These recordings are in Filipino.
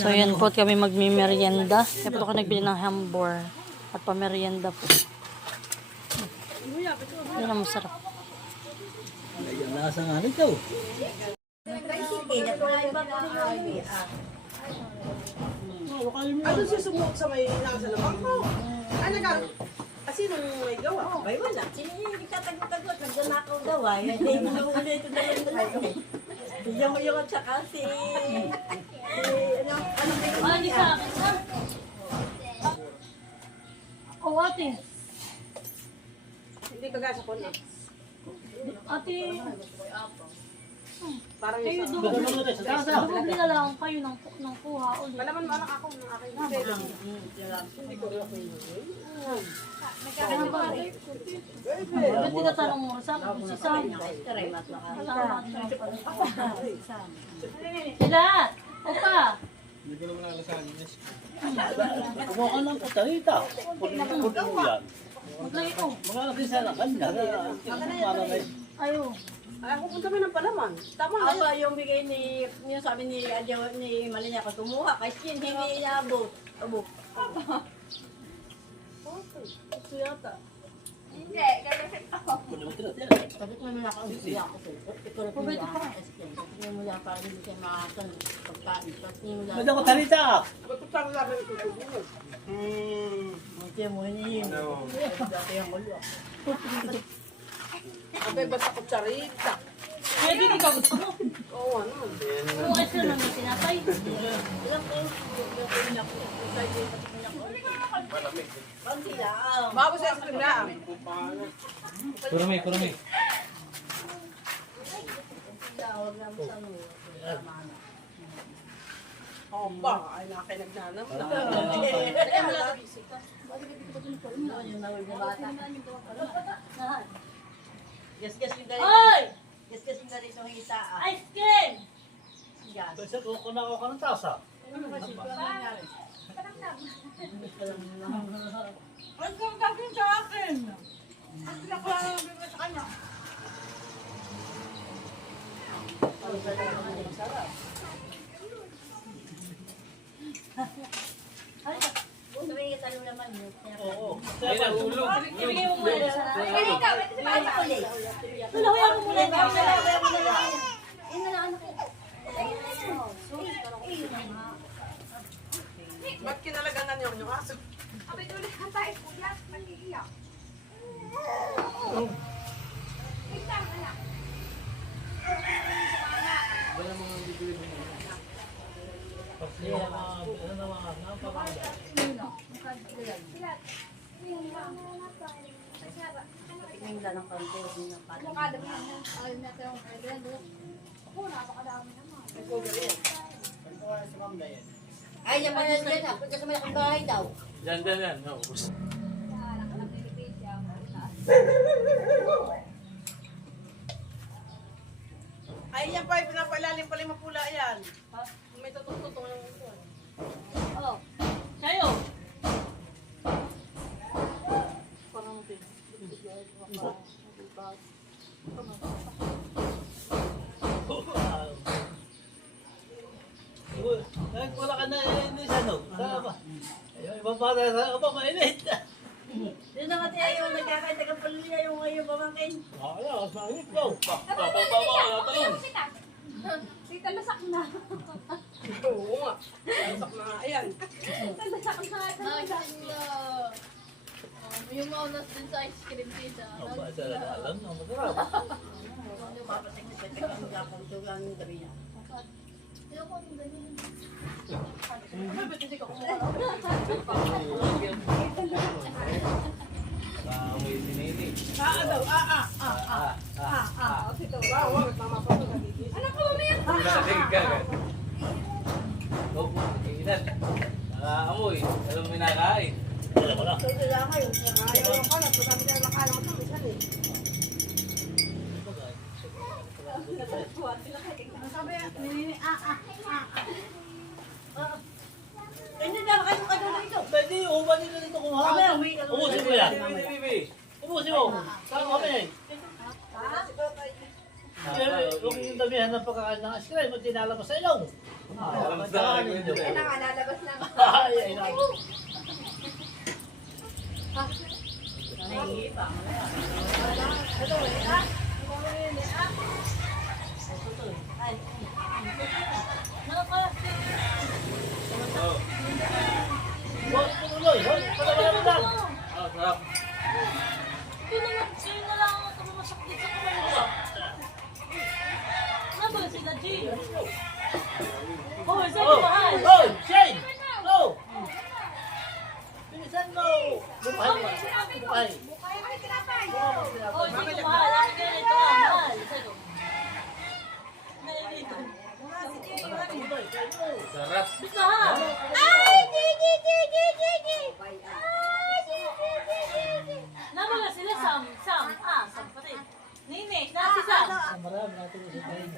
So yan po kami magmimerienda. Kaya po ako nagbili ng hambor at pamerienda po. Yan ang masarap. Ay, ang lasa nga nito. Ano susubok sa may nasa lamang ko? Ano ka? Kasi nung may gawa. Ay, wala. Sino yung nagtatagot-tagot? Nagdanakaw gawa. Hindi mo na ulit ito na lang. Bigyan mo yung at saka si... Ano Ano di sa akin, ha? Oh, ate. Hindi ka gasa ko na. Ate. Parang Kayo isa. doon. Bumili na lang kayo ng kuha ulit. Malaman mo anak ako ng aking hindi ko rin ako yun. Ba't tinatanong mo sa akin kung si Sam? Sila! Opa! Hindi ko naman alasahan yun. Kumuha ka ng kutarita. Puno mo yan. Maglagay ko. Mga laki sana kanya. Ayo. Ay, ako punta mo ng palaman. Tama na yun. Aba, yung bigay ni... Yung sabi ni Adjo, ni Malinya ko kumuha. Kasi hindi inaabot. Abo. Gusto yata. Hindi, gagawin ako. Sabi ko naman ako, hindi ako. Ikaw na Pwede pa. Hindi mo lang para hindi kayo makakatan pagkain. Kasi mo lang. Maganda kutarita. Ba't ko parang laban ito sa bungo? Hindi mo hinihin. Dati ang ulo. Abay, basta kutsarita. Ay, hindi ka gusto mo. Oo, ano. Kung kasi naman yung tinapay. Ilang ko, gagawin ako. Pagdi lang. Bago sa ice cream lang. Kurami. Huwag lang sa nuwa. Oo ba? Ay, nakinagnanan. Gas-gas yung galing. Ay! Gas-gas yung galing sa hitaan. Ice cream! Gas. Kasi kung ako ka ng tasa. Ano kasi ito ang nangyari? Ang gagawin sa akin. Ang pinakabibig sa kanya. Sabi kita yung laman mo. Oo. Ibigay mo muna sa Ay, kulit. Lalawayan mo muna yung Ba't kinalagangan niyo yung aso? Tingnan lang ng konti. Ay, yan pa yan dyan. Pagka sa may akong bahay daw. Yan. Ubus. Ay, yan pa, pinapailalim pala yung mapula yan. May tutututong yung ito. Oh. Sa'yo. Parang Wala ka na inis ano? Ibabata sa aba mainit. Yun na kasi ayaw nagkakatagang pamilya yung ngayon pamangkin. Wala, mas mainit daw. Tita, lasak na. Oo nga. Asak na nga. Ayan. Tita, lasak na. Yung maunas din sa ice cream, tita. Aba, talaga alam na masarap. Yung papatik na pwede kang gapang tulang yung gabi niya. Ayoko ang ganyan. Ay, ba't hindi ka kumuha? Amoy sinili. Daw. Ito. Wow, nagmamapasok na dito. Anak ko, may Amoy, alam mo nakain. Wala ko na. Ito lang kayo. Ayaw yung kalat. Sabi ka nakalam ito. Misan eh. sabi, nilini, Hindi na kayo kadula ito. Pwede, uban nila dito kumuha. Mamaya, uwi ka. Ubusin mo yan. Ubusin mo. Saan kami? Huwag yung damihan ng pagkakain ng ice cream at dinala mo sa ilong. Alam sa akin yun. Yan na nga, lalabas na. Ay, ay, ay. Huwag tuloy. Huwag palabalan mo lang. Ah, sarap. Sino na lang ako tumamasok dito sa kamay. Ano ba sila, G? Oh, saan Oh, mahal? oh, Shane! Oh! Bilisan mo! Bukay mo. Bukay. Oh, sino mahal? Akin ka nito, mahal. Sino? Nalilito. Sarap. Bisa ha? Nama nga sila, Sam. Sam. Ah, Sam pa rin. Nini, na si Sam. Marami natin sa kain.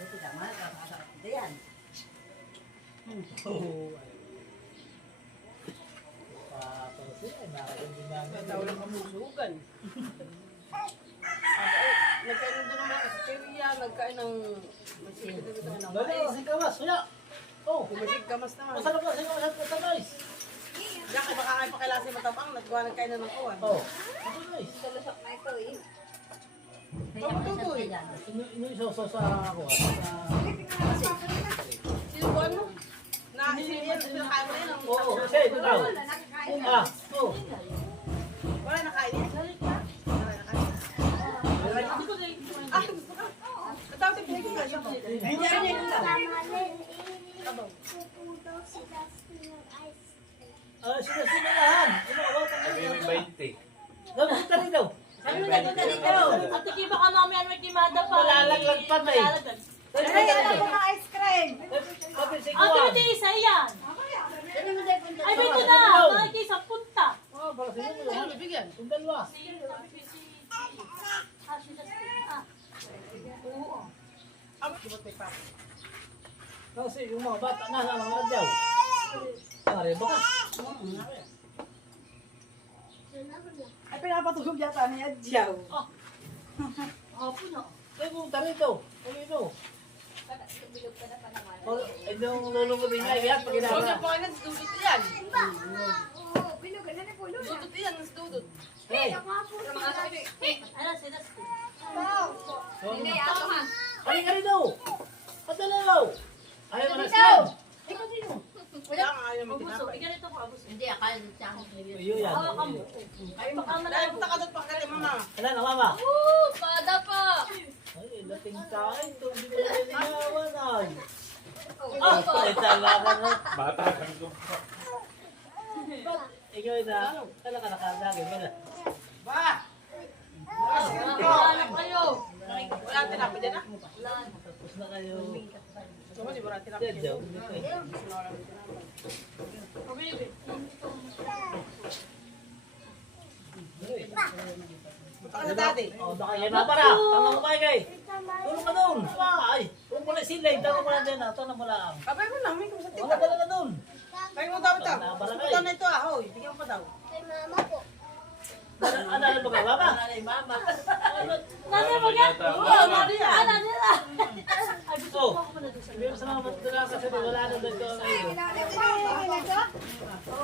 Ayan. Oh, ay. Tapos eh, nakakain din namin. Walang kamusugan. Nagkain doon ng mga kastiriya, nagkain ng masig Dali, singkamas, wala. Oh, kamas naman. masarap na singkamas at guys. Diyan kayo baka kayo pakilasi matabang, naggawa nagkain na ng kuwan. Oh, ano guys? Pagtutoy. Inu-isoso sa ako. Sino buwan mo? Na siniyan, pinakain mo na yun. Oo, kasi ito daw. Ah, oh. Wala nakain yan. Hindi ko din. Ah, gusto ka? Katawag yung pinigil ka siya. Hindi rin yung Ah, sinasimulahan. Ano, awat ang Sabi ano. may 20. Napunta rin daw. Sabi mo nagpunta dito. At iki baka mamaya may kimada pa. Malalaglag pa na eh. Malalaglag. Ay, alam ko mga ice cream. Sabi si Ah, Kuwan. pero di isa yan. Sabi mo nagpunta Ay, dito. dito na. Makikisa, punta. Oh, para sa inyo. Sino bibigyan? Yung dalawa. Ah, si Justin. Ah. Oo. Kasi yung mga bata na sa mga radyaw. Pare ba ka? Ay, pinapatulog yata ni Adjaw. Apo na. Ay, pumunta rito. Ito. Ay, yung lulong ko din niya. Iyan, pag Huwag ginagawa. niyo po kayo nasdudot yan. Dudot yan, nasdudot. Hey, Ano, si Justin. ay ka rin daw. Padala daw. Ayaw mo na siya. Kaya nga ayaw mo Abuso. tinapay. Ganito ko, abuso. Hindi, akala siya ang Iyo yan. Hawakan mo. Ay, baka Dahil malayo. punta ka doon pa kagaling mama. Wala na, mama. Woo! Pada pa! Ay, dating tayo. Ito, hindi ko na niliyawan ay. Ah, ay talaga na. Bata kang ko. Ikaw na. Talaga nakagagay mo na. Ba! Wala kayo. Wala tinapay dyan ah. Tapos na kayo. Gusto mo, di ba wala tinapay Yan dyan? daw. Pabibig. Punta ka na dati. Oh, baka yan na para. Tama mo kayo kay. Tulong ka doon. Ay, kung wala sila, tanong mo lang din. Tanong mo lang. Abay mo na, may kamusta Wala talaga doon. Kaya mo daw ito. Barangay. Punta na ito ah, hoy. Bigyan mo pa daw. Ano ba ka, mama? mama. Nanay mo nga. Oo, nari yan. Ah, nanay na. Ay, gusto ko Oh, ako muna doon sa sabi mo sa mga matula kasi wala na doon ko ngayon.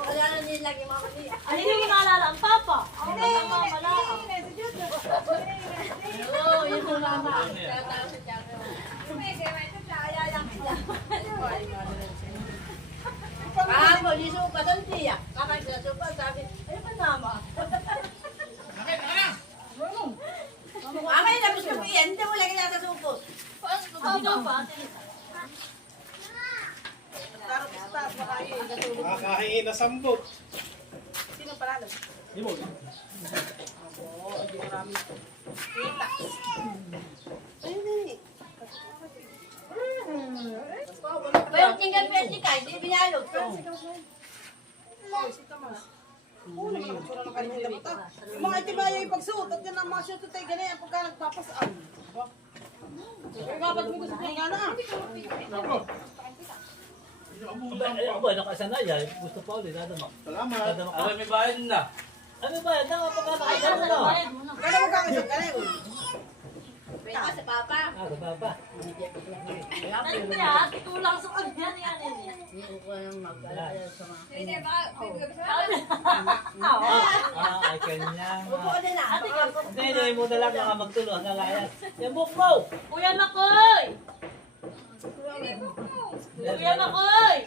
Wala na nilang yung mga kapatid. Ay, hindi ko naalala ang papa. Ang mama lang. Oo, yun ang mama. Kahapon, yung supa doon siya. Kakain sa supa, sabi, ano ba mama? Mamaya na gusto ko yan, hindi mo lagi nasa supo. Ang sino pa? Taro sa taas, baka yun. Natulog. Kakain na sambot. Sino palalo? Di mo. Oo, hindi marami. Kita. Ayun din eh. Pero tinggal pwede ka, hindi binalot. Oh, si Tomas. Oo, naman ang tsura ng kanyang damit ah. Yung mga itibaya yung pagsuot at yan ang mga shoot tayo ganyan pagka nagpapasaan. Kaya dapat mo gusto kong gana ah. Ay, ako ba, nakasanayan. Gusto pa ulit, dadama. Salamat. Dadama ka. Alam, may bayan na. Ano ba, nakapagkakakita Ay, mo na. bayad mo na. Kaya mo kakasag ganyan. Pwede ka sa papa. baba. Ate, kulang sa kanya yan. Hindi ko yung mag-alala sa mga... Ay, kanya. Upo ka din ah. Hindi mo na lang baka magtulo ang nalayas. Yung book mo! Kuya Makoy! Kuya Makoy!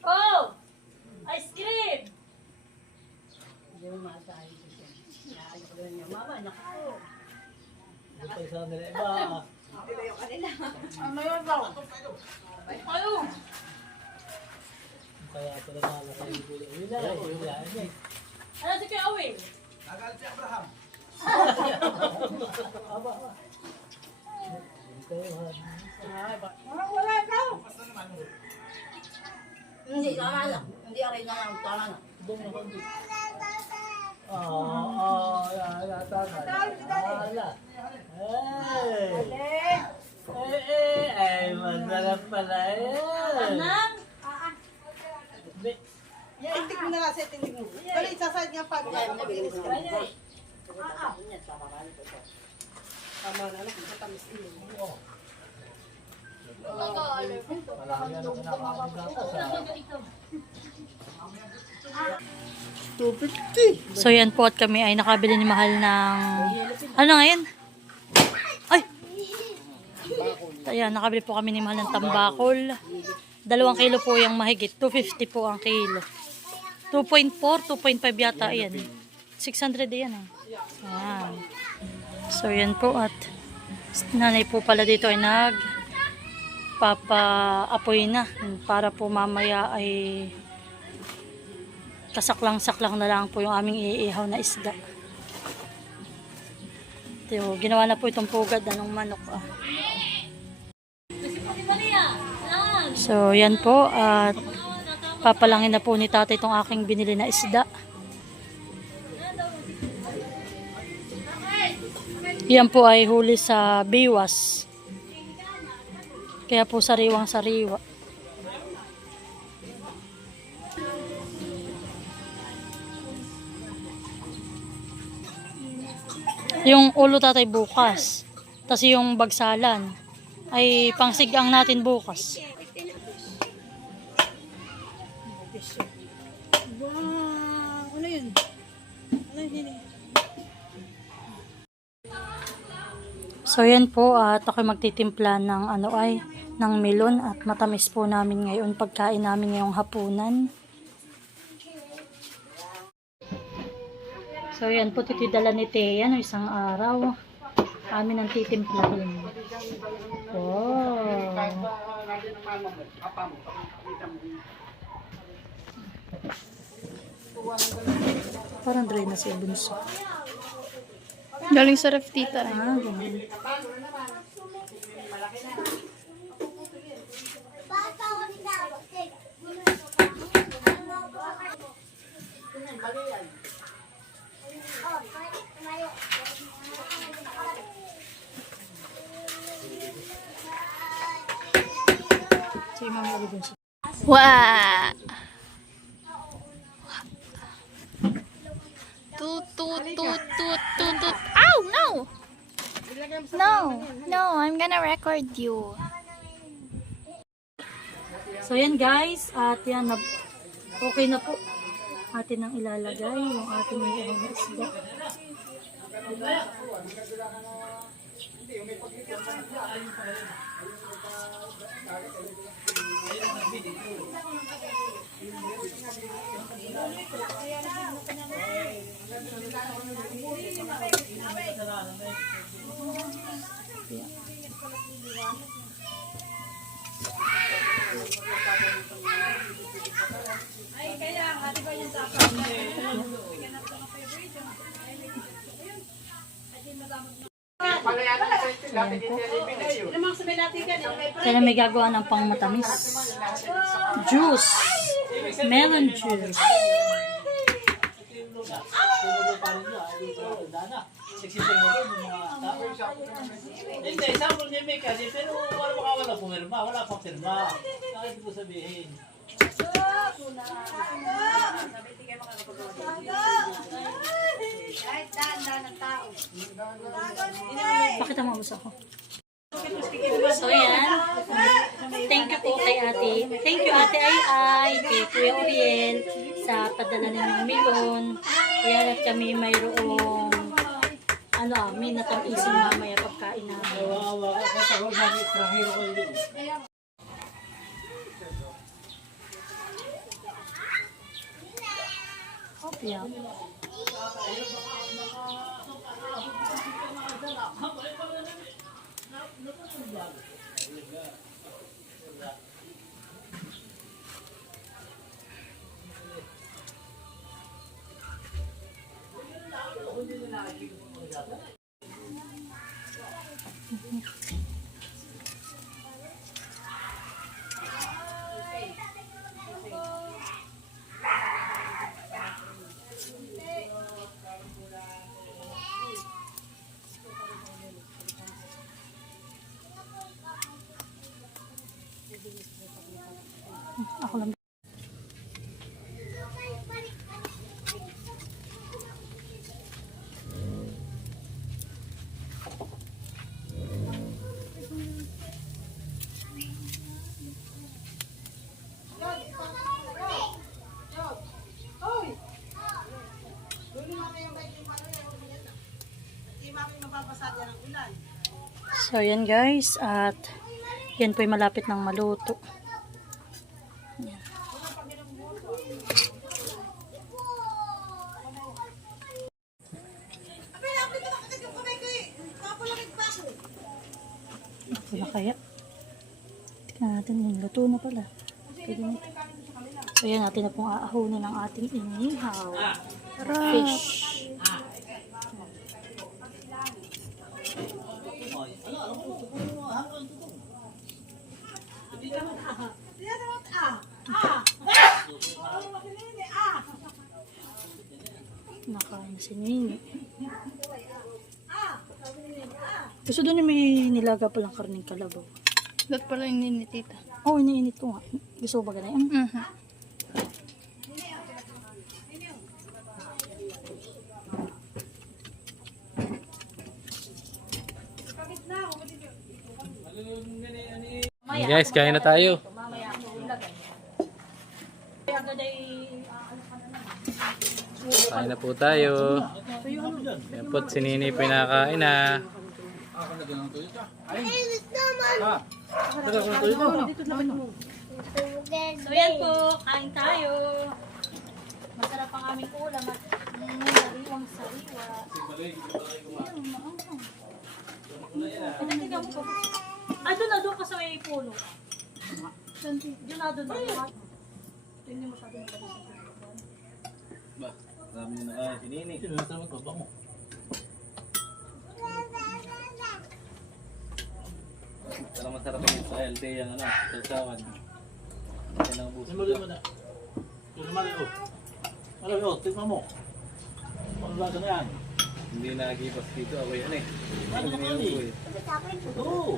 Oh! Ice cream! Hindi mo masahin ko siya. Naalit ko rin yung mama, naku. Ito sa nila iba. Ano yun daw? Ano? Kaya ito na mga kayo gulo. Yun na lang. Yun na lang. Ano si Kuya Owen? Wala daw. Hindi, tama na. Hindi aray na lang, tama na. Ay, masarap pala yan. Nang? Tindig mo na lang sa tindig mo. Dali, sasahid nga pag. Tama na lang, matamis yun. Marami yan ang kinakain gatas. So yan po at kami ay nakabili ni Mahal ng... Ano ngayon? Ay! Ayan, nakabili po kami ni Mahal ng tambakol. 2 kilo po yung mahigit. 250 po ang kilo. 2.4, 2.5 yata. Ayan. 600 yan. Ayan. So yan po at nanay po pala dito ay nagpapaapoy na para po mamaya ay kasaklang-saklang na lang po yung aming iihaw na isda. So, ginawa na po itong pugad ng manok. So yan po at papalangin na po ni tatay itong aking binili na isda. Yan po ay huli sa biwas. Kaya po sariwang-sariwa. Yung ulo tatay bukas. Tapos yung bagsalan ay pangsigang natin bukas. Wow! Ano yun? Ano yun? So yan po at ako magtitimpla ng ng melon at matamis po namin ngayon pagkain namin ngayong hapunan. So yan po titidala ni Thea no isang araw. Amin ang titimplahin. Wow. Parang dry na siya bunso. Galing sa ref, tita. Ganun. Sige, mami, ulit dun siya. Wow! Toot, toot, toot, toot, toot, toot. Ow! No! No! No, I'm gonna record you. So yan guys, at yan okay na po. Atin ang ilalagay yung ating mga isda. Kaya may gagawa ng pang matamis. Juice. Melon juice. Hindi, sample niya may kasi, pero wala makawala pumirma, wala pang pirma. Bakit ko sabihin? Kahit daan ng tao. Pakita mo uso ko. So, yan. Thank you po kay ate. Thank you, ate Ay, kay Kuya Oriel, sa padala ninyong milon. Yan, at kami mayroong may natamisin mamaya pagkain namin. Kawawa ka sa tawag ng estrangero ko yun. Yeah. Ako lang. Hoy! Duli mo na yung bike yung pano yan. Hindi mami mapapasada ng ulan. So, yan guys. At yan po'y malapit ng maluto. Ito na kaya? Tignan natin yun. Luto na pala. Pwede na. So, yan natin na pong aahunin ng ating inihaw. Fish. Nakain na si Nini. Gusto doon yung may nilaga palang karning kalabaw. Ba't pala yung nini, tita? Oo, iniinit ko nga. Gusto ko ba ganyan? Guys, kain na tayo. Kain na po tayo. Yan po, si Nini pinakain na. So yan po, kain tayo. Masarap ang aming ulam at sariwang sariwa. Ay, doon ka sa may puno. Doon na. Hindi masyado na Ba, marami na kaya si Nini. Sino na naman ko? Bango. Parang masarap yung sa LT yung sausawan. Yan ang buso. Sino mo na? Sino mali o? Alam mo, tignan mo. Ano ba na yan? Hindi nagibas dito. Ako yan eh. Ano Hindi naman ako eh? eh. Oo.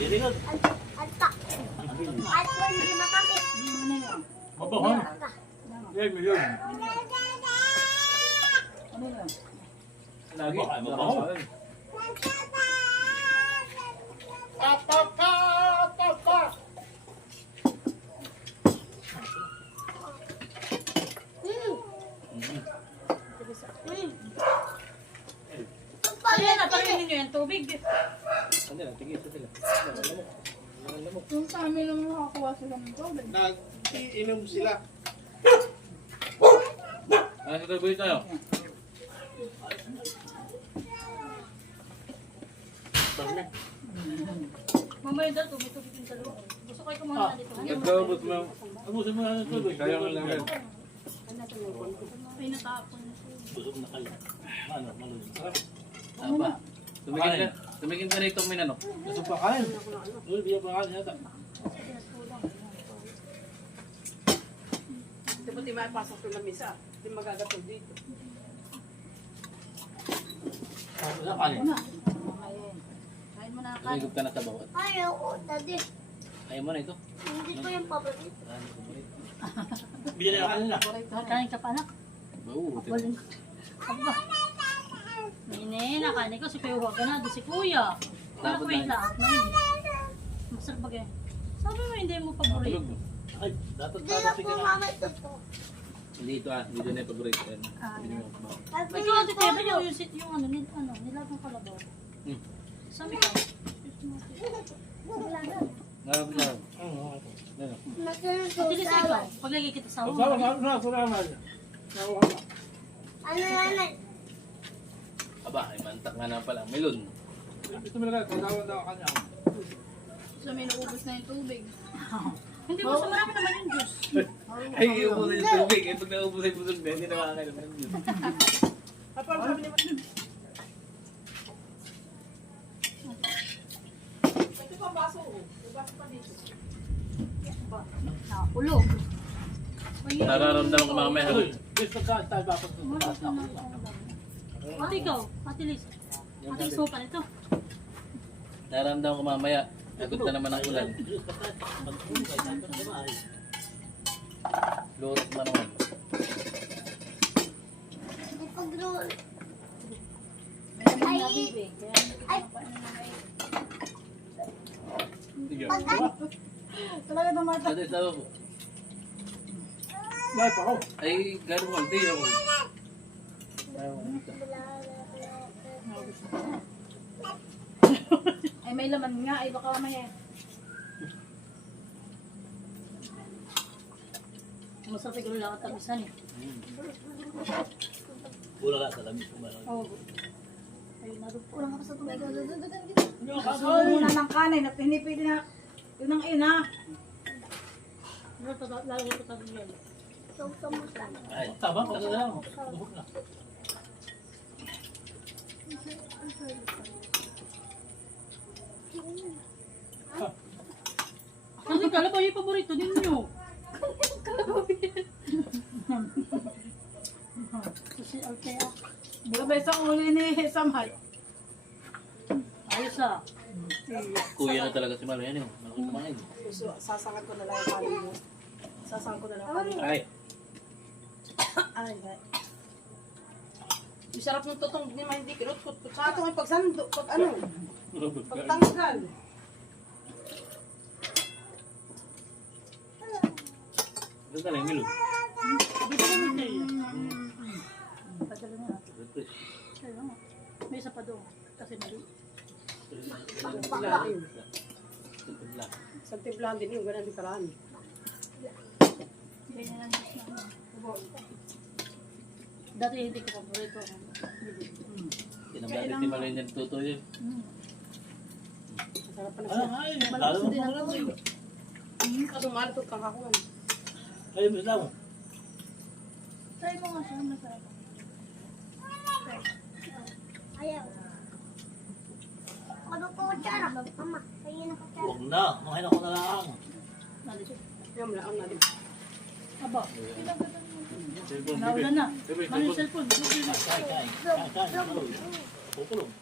Hindi nga. Mabahon. Yan, yun. Lagi, mabahon. Ayan na, pagkainin nyo yung tubig. Ano lang, tigil sa sila. Yung sa amin lang nakakuha sila ng tubig. Nag-iinom sila. Ano sa tabi tayo? Mamaya dahil tubig yung dalawa. Gusto ko kumuha na dito. Nagkabot mo. Abusin mo na ng tubig. Kaya mo lang yan. Ay, natapon. Busog na kayo. Ano, malulog. Aba. Tumigin ka rito, may nanok. Busog pa kain. Uy, biya pa kain yata. Di ba di maipasok ko na misa? Di magagatog dito. Ano kain? Kain mo na. Tumigog ka na sa bawat. Ayaw ko, daddy. Ayaw mo na ito. Hindi ko yung paborito. Bigyan na kain na. Kain ka pa, anak. Oo. Walin. Aba. Nene, nakain ko si Kuya Huwag na, di si Kuya. Kaya Dapat Kuya na. lang. Masarap ba kaya? Sabi mo hindi mo paborito. Ay, dapat Hindi na po mama ito po. Dito dito na yung paborito. Yan. Binigyan ko ba? May ikaw ate Tebe, yung ano, nilagang kalabaw. Hmm. Sabi ka. Narap na. Masarap po. Ate Lisa, ikaw, paglagay kita sa ulo. Ano yan? Aba, ay mantak nga na pala. Melon. So may naubos na yung tubig. Hindi mo sa marami naman yung juice. Ay, iubusin yung tubig. Eh, pag naubusin yung tubig, hindi na makakailan ng juice. Parang sabi ni ito pa ang baso. May baso pa dito. Nakakulog. Nararamdaman ko mamaya. Gusto ka, tayo bakit Ate ikaw, Ate Lisa. Ate Lisa mo pa nito. Nararamdaman ko mamaya. Agot na naman ang ulan. Lurot na naman. Hindi pag-roll. Sige. Talaga naman. Ate, sabi ko. Lahat ako. Ay, gano'n ko. Hindi ako. Ay may laman nga, ay baka mamaya. Masarap siguro lang at tabisan eh. Pula ka sa lamig ko ba? Oo. Ayun na doon. Ulang ka pa sa tubig. Muna ng kanay na pinipili na. Yun ang ina. Lalo ko tabi yan. Ay, tama ka na lang. Bubuk na. Kasi kalabaw yung paborito ninyo. Kasi okay ah. Di ba isang uli ni Samhay? Ayos ah. Kuya na talaga si Malo. Yan yun. Malaki kumain. Sasangad ko na lang yung kanin mo. Sasangad ko na lang yung kanin. Ay. Ay, ay. Yung sarap ng tutong ni Mandy Kirot. Sa ito yung pagsando. Pag ano? Pagtanggal. Ito talaga yung Melon. Dito naman kayo. Padala na natin. Kaya nga. May isa pa doon. Kasi mali. Paglain. Sa timplahan din yung ganun di karami. Ganyan lang gusto namin. Dati hindi ko paborito. Tinabalik si Malo yung nagtuto yun. Sarap pa na Ano siya. nga yun? Lalo mo na lang. Kaso mahal ito kang kakuhan. Ayun, mas lang. Try mo nga siya. Masarap. Ayaw. Ano po kutsara? Mama, kaya na kutsara. Huwag na. Makain ako na lang. Nandito. Yan, malaang na din. Aba. Cellphone, Naulan na. Bebe, Ano yung cellphone? Kain. Kukulong.